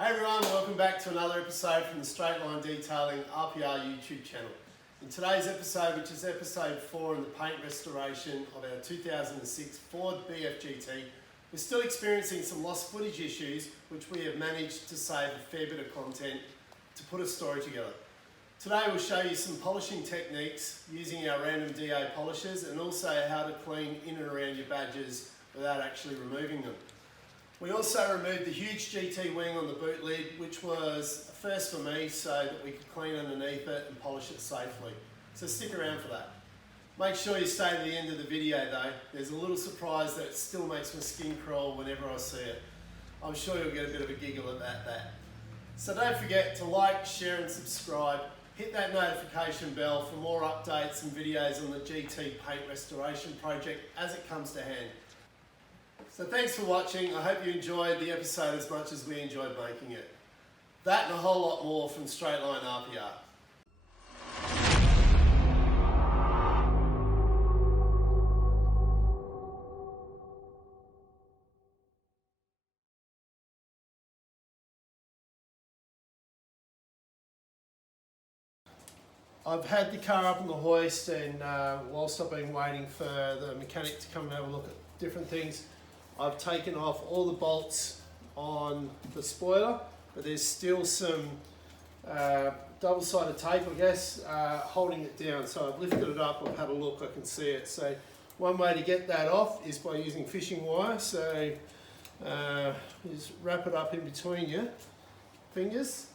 Hey everyone, welcome back to another episode from the Straight Line Detailing RPR YouTube channel. In today's episode, which is episode 4 in the paint restoration of our 2006 Ford BF-GT, we're still experiencing some lost footage issues, which we have managed to save a fair bit of content to put a story together. Today we'll show you some polishing techniques using our random DA polishers and also how to clean in and around your badges without actually removing them. We also removed the huge GT wing on the boot lid, which was a first for me, so that we could clean underneath it and polish it safely. So stick around for that. Make sure you stay to the end of the video though. There's a little surprise that still makes my skin crawl whenever I see it. I'm sure you'll get a bit of a giggle at that. So don't forget to like, share and subscribe. Hit that notification bell for more updates and videos on the GT paint restoration project as it comes to hand. So thanks for watching. I hope you enjoyed the episode as much as we enjoyed making it. That and a whole lot more from Straight Line RPR. I've had the car up on the hoist, and whilst I've been waiting for the mechanic to come and have a look at different things, I've taken off all the bolts on the spoiler, but there's still some double-sided tape, I guess, holding it down. So I've lifted it up, I've had a look, I can see it. So one way to get that off is by using fishing wire. So just wrap it up in between your fingers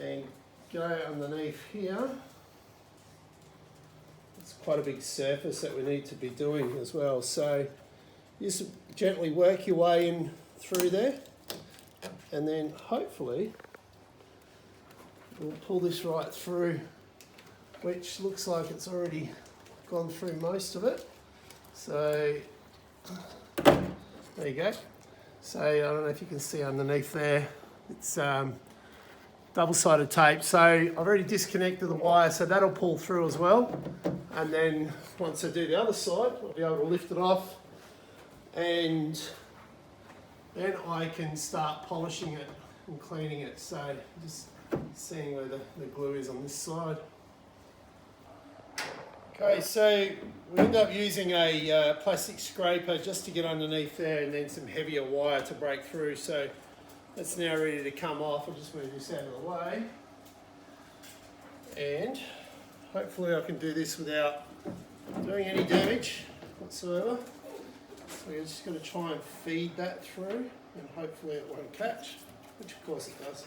and go underneath here. It's quite a big surface that we need to be doing as well. So just gently work your way in through there, and then hopefully we'll pull this right through, which looks like it's already gone through most of it. So there you go. So I don't know if you can see underneath there, it's double-sided tape. So I've already disconnected the wire, so that'll pull through as well. And then once I do the other side, I'll be able to lift it off, and then I can start polishing it and cleaning it. So just seeing where the glue is on this side. Okay, so we end up using a plastic scraper just to get underneath there, and then some heavier wire to break through. So that's now ready to come off. I'll just move this out of the way, and hopefully I can do this without doing any damage whatsoever. So you're just going to try and feed that through, and hopefully it won't catch, which of course it does.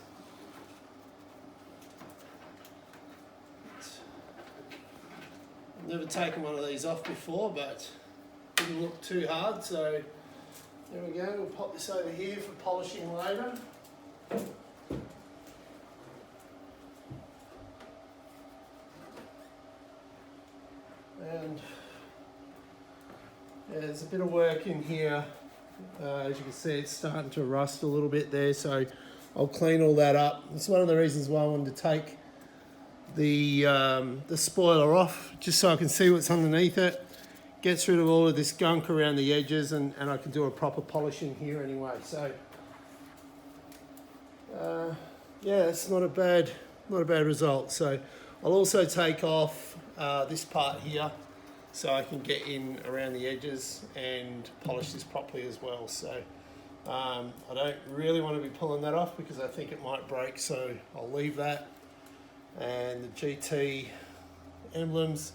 I've never taken one of these off before, but it didn't look too hard, so there we go. We'll pop this over here for polishing later. And yeah, there's a bit of work in here. As you can see, it's starting to rust a little bit there, so I'll clean all that up. It's one of the reasons why I wanted to take the spoiler off, just so I can see what's underneath it, gets rid of all of this gunk around the edges, and I can do a proper polishing here anyway. So yeah, it's not a bad result. So I'll also take off this part here, so I can get in around the edges and polish this properly as well. So I don't really want to be pulling that off because I think it might break, so I'll leave that. And the GT emblems,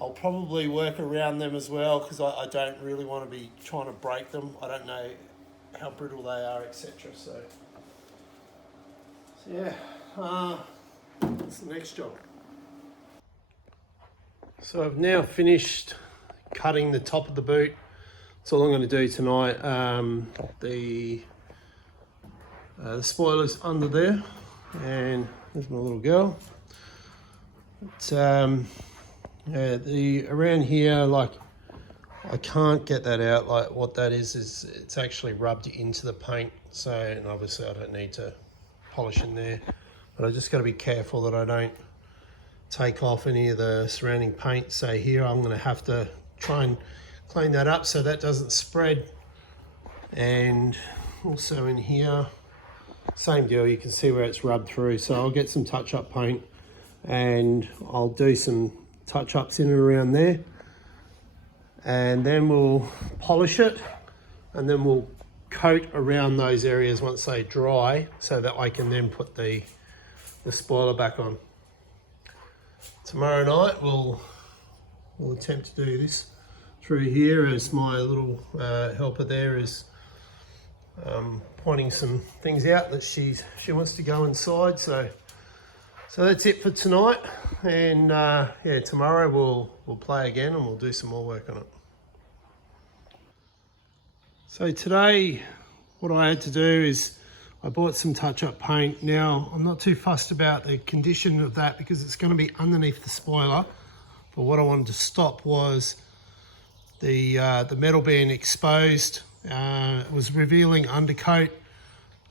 I'll probably work around them as well, because I don't really want to be trying to break them. I don't know how brittle they are, etc. So yeah, that's the next job. So I've now finished cutting the top of the boot. That's all I'm going to do tonight. The spoiler's under there, and there's my little girl. But, yeah, around here, like, I can't get that out. Like, what that is it's actually rubbed into the paint. So, and obviously I don't need to polish in there, but I just got to be careful that I don't take off any of the surrounding paint. So here I'm going to have to try and clean that up so that doesn't spread. And also in here, same deal, you can see where it's rubbed through. So I'll get some touch-up paint and I'll do some touch-ups in and around there. And then we'll polish it, and then we'll coat around those areas once they dry so that I can then put the spoiler back on. Tomorrow night we'll attempt to do this through here, as my little helper there is pointing some things out that she wants to go inside. So that's it for tonight, and yeah, tomorrow we'll play again and we'll do some more work on it. So today what I had to do is I bought some touch-up paint. Now I'm not too fussed about the condition of that because it's going to be underneath the spoiler, but what I wanted to stop was the metal being exposed. It was revealing undercoat.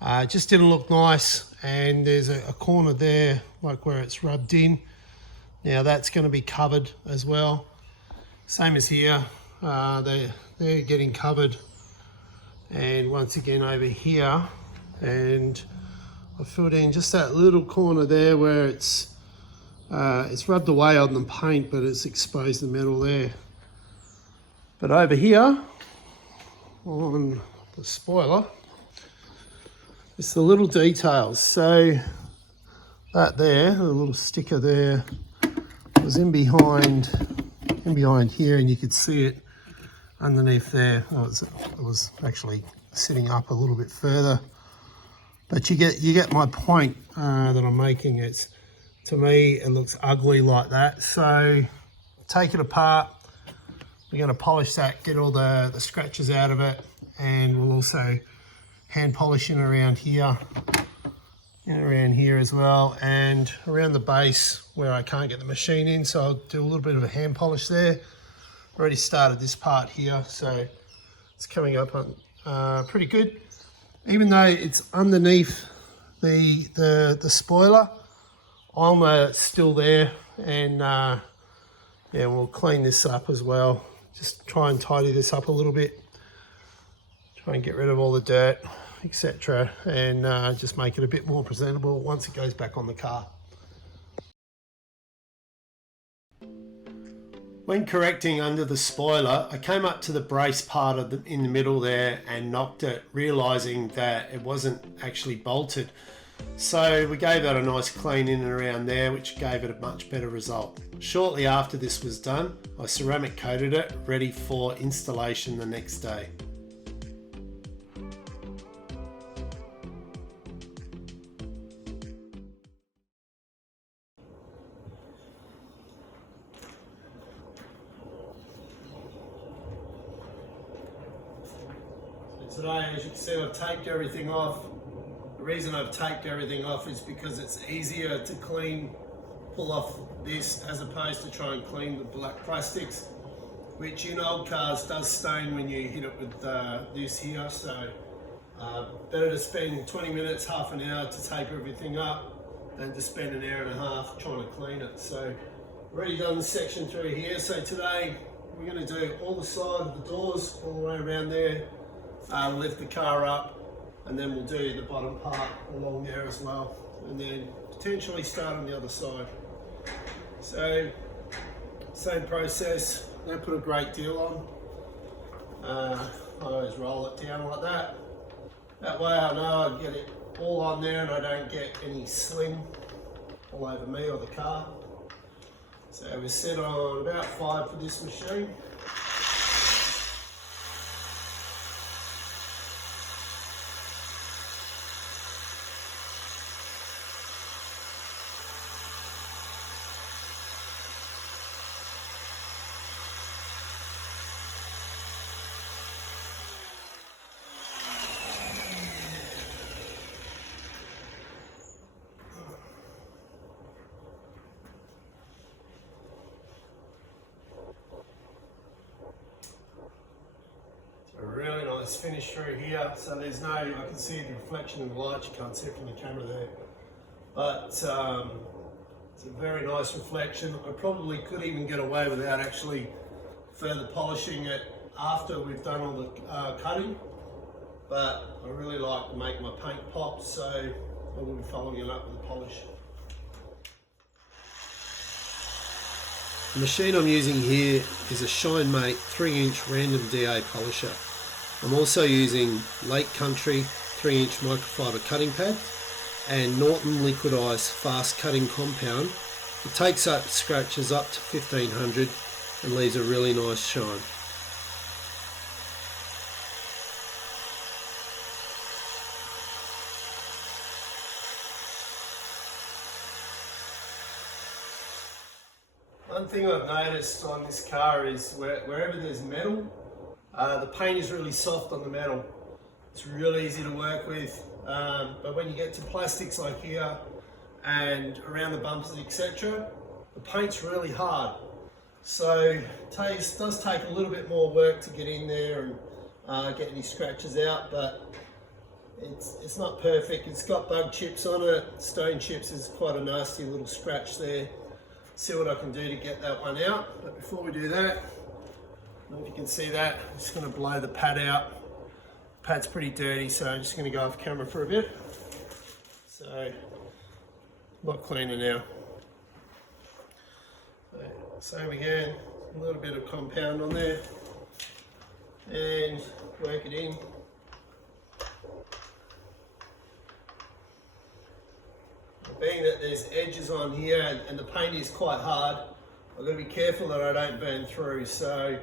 It just didn't look nice, and there's a corner there like where it's rubbed in. Now that's going to be covered as well, same as here. They're getting covered, and once again over here, and I filled in just that little corner there where it's rubbed away on the paint, but it's exposed the metal there. But over here on the spoiler, it's the little details. So that there, the little sticker there, was in behind here, and you could see it underneath there. Oh, it was actually sitting up a little bit further, but you get my point that I'm making. It's, to me, it looks ugly like that. So take it apart. We're going to polish that, get all the scratches out of it, and we'll also hand polish in around here as well, and around the base where I can't get the machine in, so I'll do a little bit of a hand polish there. Already started this part here, so it's coming up on pretty good. Even though it's underneath the spoiler, I'll know it's still there, and yeah, we'll clean this up as well. Just try and tidy this up a little bit, try and get rid of all the dirt, etc., and just make it a bit more presentable once it goes back on the car. When correcting under the spoiler, I came up to the brace part in the middle there and knocked it, realising that it wasn't actually bolted. So we gave that a nice clean in and around there, which gave it a much better result. Shortly after this was done, I ceramic coated it, ready for installation the next day. Today, as you can see, I've taped everything off. The reason I've taped everything off is because it's easier to pull off this as opposed to try and clean the black plastics, which in old cars does stain when you hit it with this here. So better to spend 20 minutes, half an hour to tape everything up than to spend an hour and a half trying to clean it. So already done the section through here. So today we're going to do all the side of the doors all the way around there. Lift the car up, and then we'll do the bottom part along there as well, and then potentially start on the other side. So same process. Don't put a great deal on. I always roll it down like that. That way I know I get it all on there and I don't get any sling all over me or the car. So we're set on about 5 for this machine. Really nice finish through here. So there's no, I can see the reflection in the light, you can't see it from the camera there. But it's a very nice reflection. I probably could even get away without actually further polishing it after we've done all the cutting. but I really like to make my paint pop, so I will be following it up with a polish. The machine I'm using here is a ShineMate 3-inch random DA polisher. I'm also using Lake Country 3-inch microfiber cutting pad and Norton Liquid Ice fast cutting compound. It takes up scratches up to 1500 and leaves a really nice shine. One thing I've noticed on this car is wherever there's metal, the paint is really soft on the metal. It's really easy to work with, but when you get to plastics like here and around the bumpers, etc., the paint's really hard. So it does take a little bit more work to get in there and get any scratches out, but it's not perfect. It's got bug chips on it, stone chips. Is quite a nasty little scratch there. See what I can do to get that one out. But before we do that, I don't know if you can see that, I'm just going to blow the pad out. The pad's pretty dirty, so I'm just going to go off camera for a bit. So, a lot cleaner now. So, same again, a little bit of compound on there, and work it in. Being that there's edges on here and the paint is quite hard, I've got to be careful that I don't burn through, so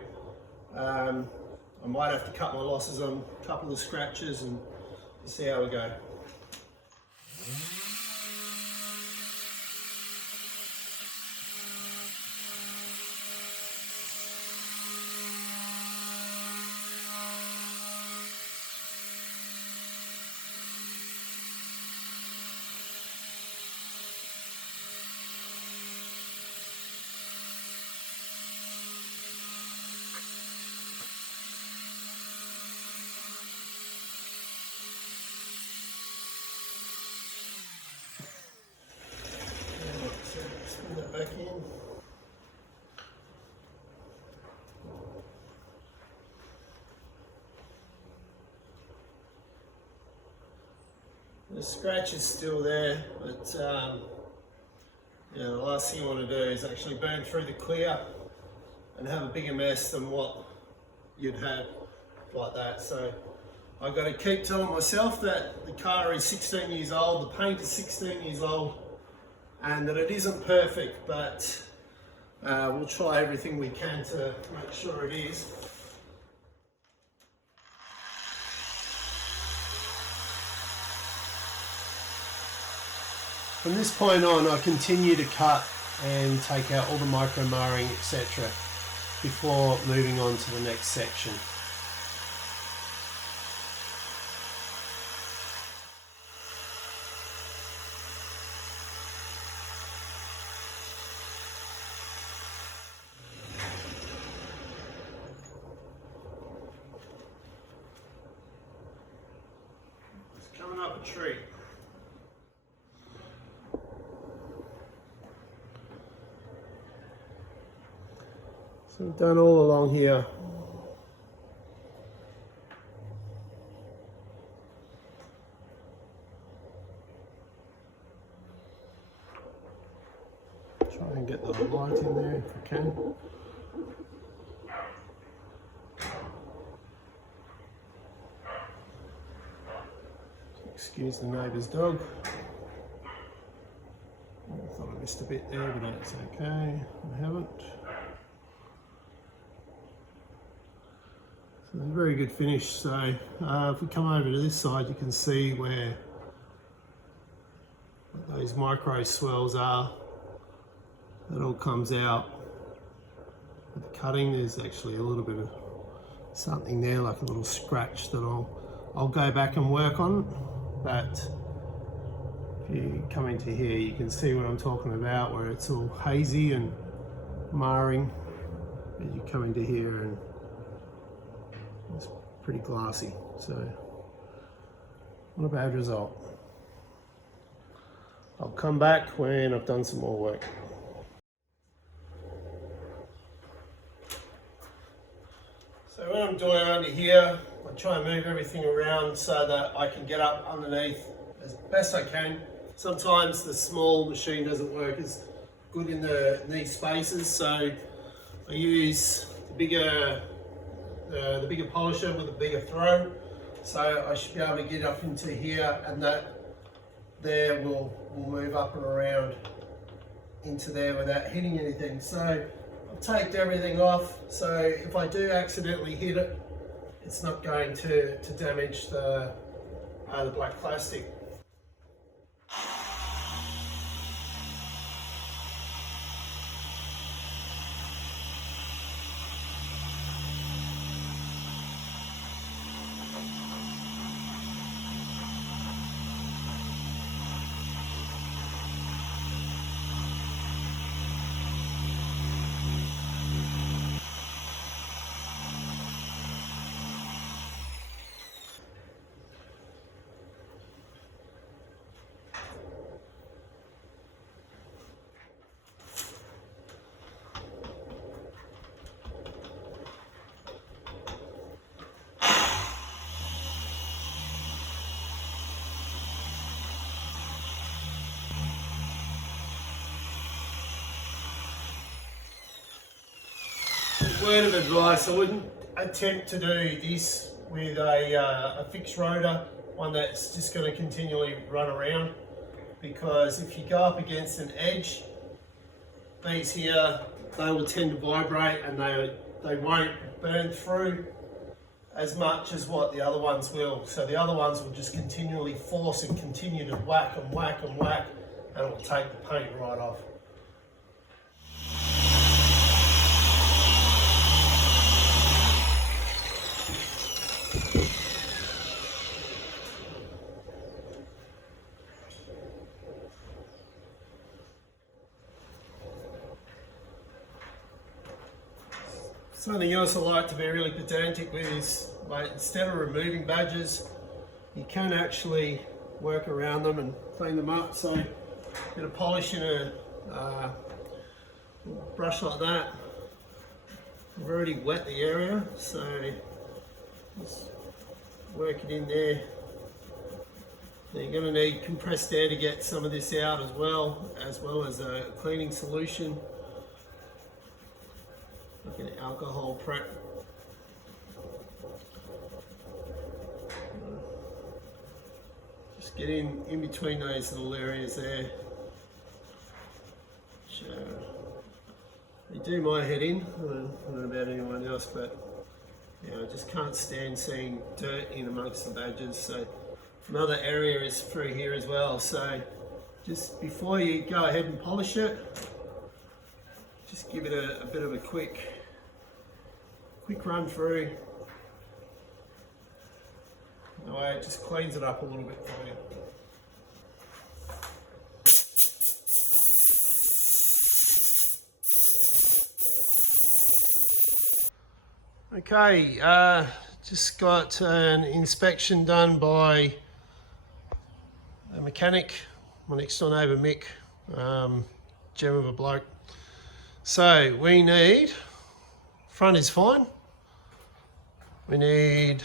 I might have to cut my losses on a couple of scratches and see how we go. Spin that back in. The scratch is still there, but the last thing you want to do is actually burn through the clear and have a bigger mess than what you'd have like that. So I've got to keep telling myself that the car is 16 years old, the paint is 16 years old, and that it isn't perfect, but we'll try everything we can to make sure it is. From this point on, I continue to cut and take out all the micro marring, etc., before moving on to the next section. It's coming up a tree. So I've done all along here. Try and get the light in there if I can. Excuse the neighbour's dog. I thought I missed a bit there, but that's okay. I haven't. So it's a very good finish. So if we come over to this side, you can see where those micro swells are. That all comes out. With the cutting, there's actually a little bit of something there, like a little scratch that I'll go back and work on. But if you come into here, you can see what I'm talking about, where it's all hazy and marring. As you come into here, and it's pretty glassy, so not a bad result. I'll come back when I've done some more work. So when I'm doing under here, I try and move everything around so that I can get up underneath as best I can. Sometimes the small machine doesn't work as good in these spaces, so I use the bigger polisher with a bigger throw. So I should be able to get up into here, and that there will move up and around into there without hitting anything. So I've taped everything off, so if I do accidentally hit it, it's not going to damage the black plastic. Word of advice, I wouldn't attempt to do this with a fixed rotor, one that's just going to continually run around, because if you go up against an edge, these here, they will tend to vibrate and they won't burn through as much as what the other ones will. So the other ones will just continually force and continue to whack and whack and whack, and it will take the paint right off. Something else I like to be really pedantic with is, like, instead of removing badges, you can actually work around them and clean them up. So a bit of polish in a brush like that. I've already wet the area, so just work it in there. Now you're going to need compressed air to get some of this out as well as a cleaning solution, like an alcohol prep. Just get in between those little areas there. They do my head in. I don't know about anyone else, but yeah, I just can't stand seeing dirt in amongst the badges. So another area is through here as well. So just before you go ahead and polish it, just give it a bit of a quick run through. That way it just cleans it up a little bit for you. Okay, just got an inspection done by a mechanic, my next door neighbour Mick, gem of a bloke. So we need, front is fine, we need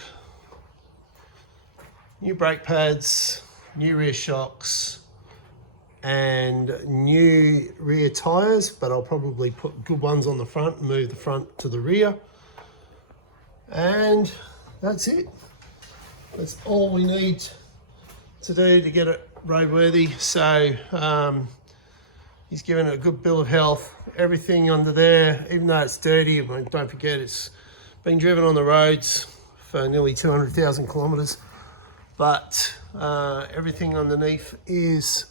new brake pads, new rear shocks and new rear tyres, but I'll probably put good ones on the front and move the front to the rear. And that's it. That's all we need to do to get it roadworthy. So he's given it a good bill of health. Everything under there, even though it's dirty, I mean, don't forget it's been driven on the roads for nearly 200,000 kilometres. But everything underneath is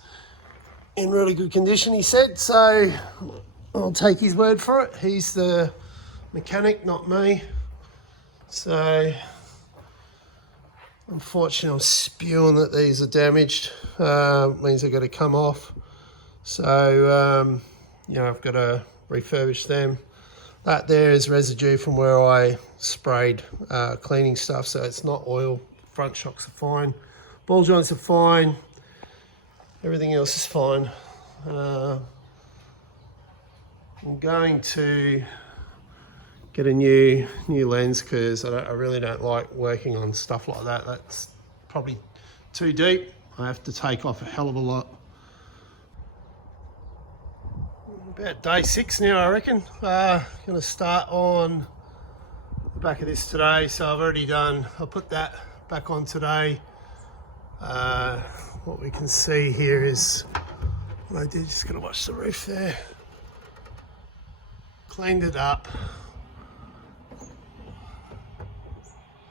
in really good condition, he said. So I'll take his word for it. He's the mechanic, not me. So unfortunately I'm spewing that these are damaged. Means they've got to come off. So you know, I've got to refurbish them. That there is residue from where I sprayed cleaning stuff, so it's not oil. Front shocks are fine. Ball joints are fine. Everything else is fine. I'm going to get a new lens, because I really don't like working on stuff like that. That's probably too deep. I have to take off a hell of a lot. About day 6 now, I reckon. Gonna start on the back of this today. So I've already done, I'll put that back on today. What we can see here is what I did. Just gotta watch the roof there. Cleaned it up.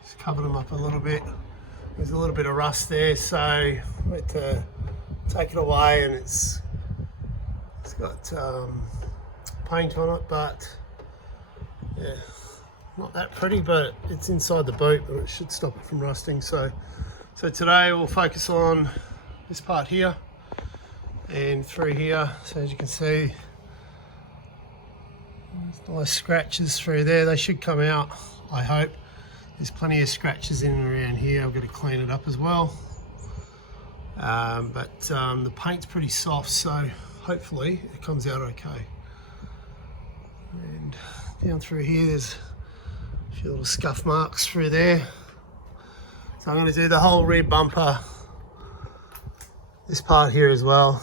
Just covered them up a little bit. There's a little bit of rust there, so I had to take it away, and it's got paint on it, but yeah, not that pretty, but it's inside the boot, but it should stop it from rusting. So today we'll focus on this part here and through here. So as you can see, there's nice scratches through there. They should come out, I hope. There's plenty of scratches in and around here. I've got to clean it up as well. But the paint's pretty soft, so hopefully it comes out okay. And down through here, there's a few little scuff marks through there. So I'm going to do the whole rear bumper, this part here as well.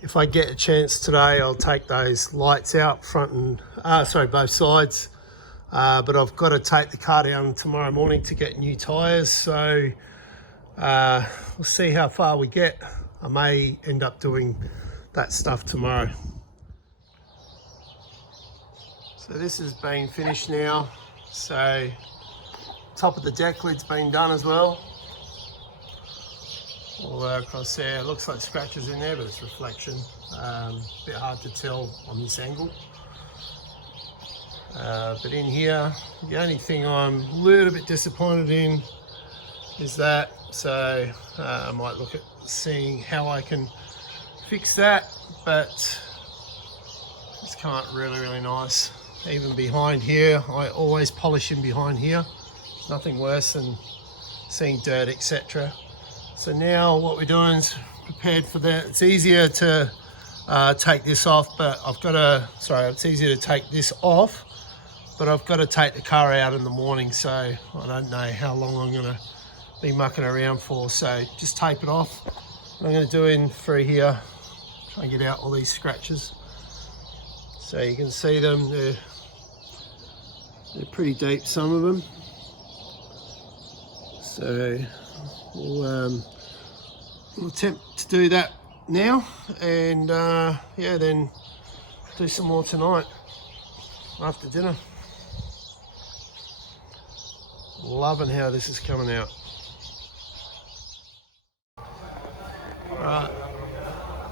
If I get a chance today, I'll take those lights out front and, both sides. But I've got to take the car down tomorrow morning to get new tyres. So we'll see how far we get. I may end up doing that stuff tomorrow. So this has been finished now. So top of the deck lid's been done as well. All across there, it looks like scratches in there, but it's reflection. A bit hard to tell on this angle. But in here, the only thing I'm a little bit disappointed in is that. So I might look at seeing how I can fix that, but it's come out really nice. Even behind here, I always polish in behind here. Nothing worse than seeing dirt, etc. So now what we're doing is prepared for that. It's easier to take this off, but it's easier to take this off, but I've got to take the car out in the morning, so I don't know how long I'm gonna be mucking around for. So just tape it off. What I'm gonna do in through here, try and get out all these scratches. So you can see them, they're pretty deep, some of them. So we'll attempt to do that now, and then do some more tonight after dinner. Loving how this is coming out. Right,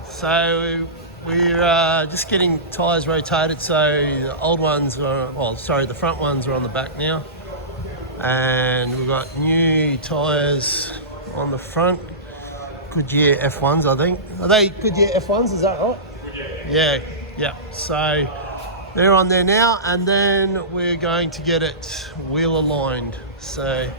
so we're just getting tyres rotated. So the old ones the front ones are on the back now, and we've got new tyres on the front. Goodyear F1s, I think. Are they Goodyear F1s, is that right? Yeah. So they're on there now, and then we're going to get it wheel aligned. So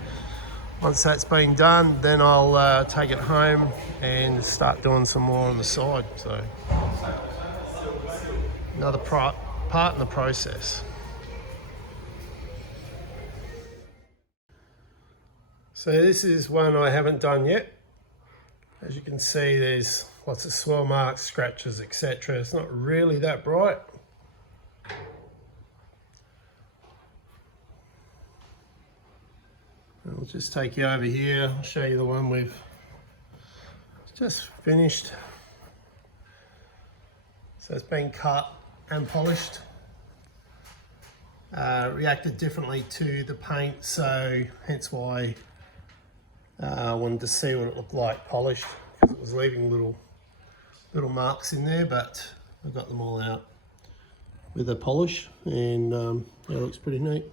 once that's been done, then I'll take it home and start doing some more on the side. So another part in the process. So this is one I haven't done yet. As you can see, there's lots of swirl marks, scratches, etc. It's not really that bright. I'll just take you over here. I'll show you the one we've just finished. So it's been cut and polished. Reacted differently to the paint, so hence why I wanted to see what it looked like polished, because it was leaving little marks in there, but I got them all out with a polish, and it looks pretty neat.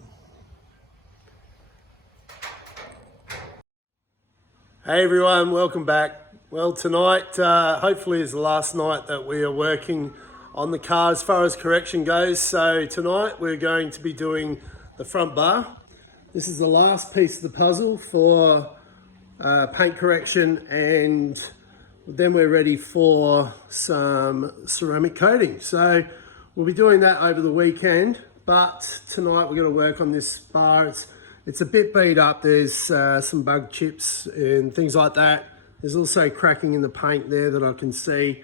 Hey everyone, welcome back. Well, tonight hopefully is the last night that we are working on the car as far as correction goes. So tonight we're going to be doing the front bar. This is the last piece of the puzzle for paint correction, and then we're ready for some ceramic coating. So we'll be doing that over the weekend, but tonight we're going to work on this bar. It's a bit beat up. There's some bug chips and things like that. There's also cracking in the paint there that I can see.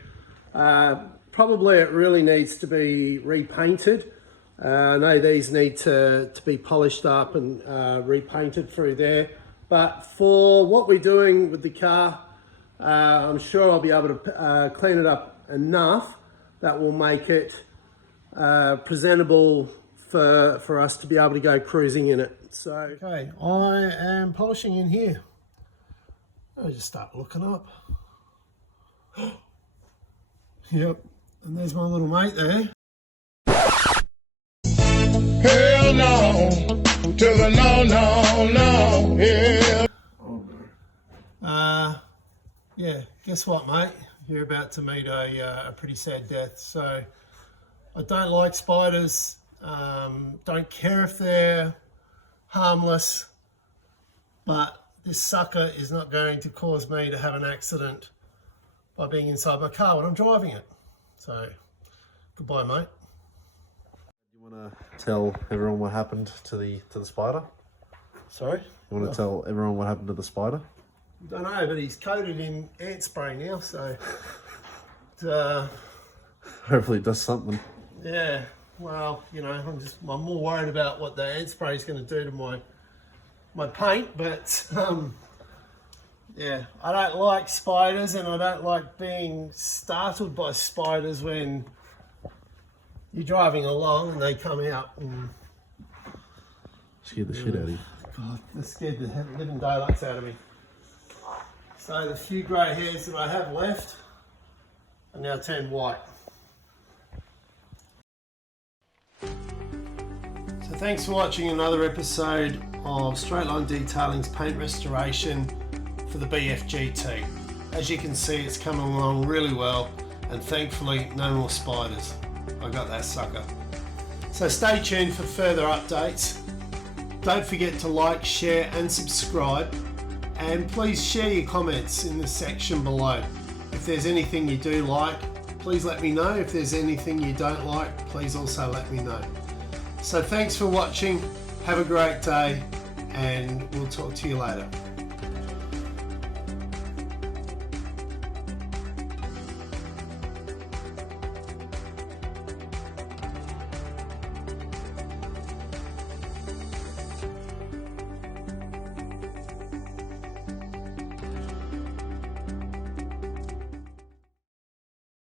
Probably it really needs to be repainted. I know these need to be polished up and repainted through there. But for what we're doing with the car, I'm sure I'll be able to clean it up enough that will make it presentable for us to be able to go cruising in it. So, okay, I am polishing in here. I'll just start looking up. Yep, and there's my little mate there. Hell no, to the no, hell. Yeah, guess what, mate? You're about to meet a pretty sad death. So, I don't like spiders. Don't care if they're harmless, but this sucker is not going to cause me to have an accident by being inside my car when I'm driving it. So, goodbye, mate. You want to tell everyone what happened to the spider? Sorry? You want to tell everyone what happened to the spider? I don't know, but he's coated in ant spray now, so Hopefully it does something. yeah. Well, you know, I'm more worried about what the ant spray is going to do to my paint, but yeah, I don't like spiders, and I don't like being startled by spiders when you're driving along and they come out and Scared the shit out of you. God, they scared the living daylights out of me. So the few grey hairs that I have left are now turned white. So thanks for watching another episode of Straight Line Detailing's paint restoration for the BFGT. As you can see, it's coming along really well, and thankfully no more spiders. I got that sucker. So stay tuned for further updates. Don't forget to like, share and subscribe, and please share your comments in the section below. If there's anything you do like, please let me know. If there's anything you don't like, please also let me know. So thanks for watching, have a great day, and we'll talk to you later.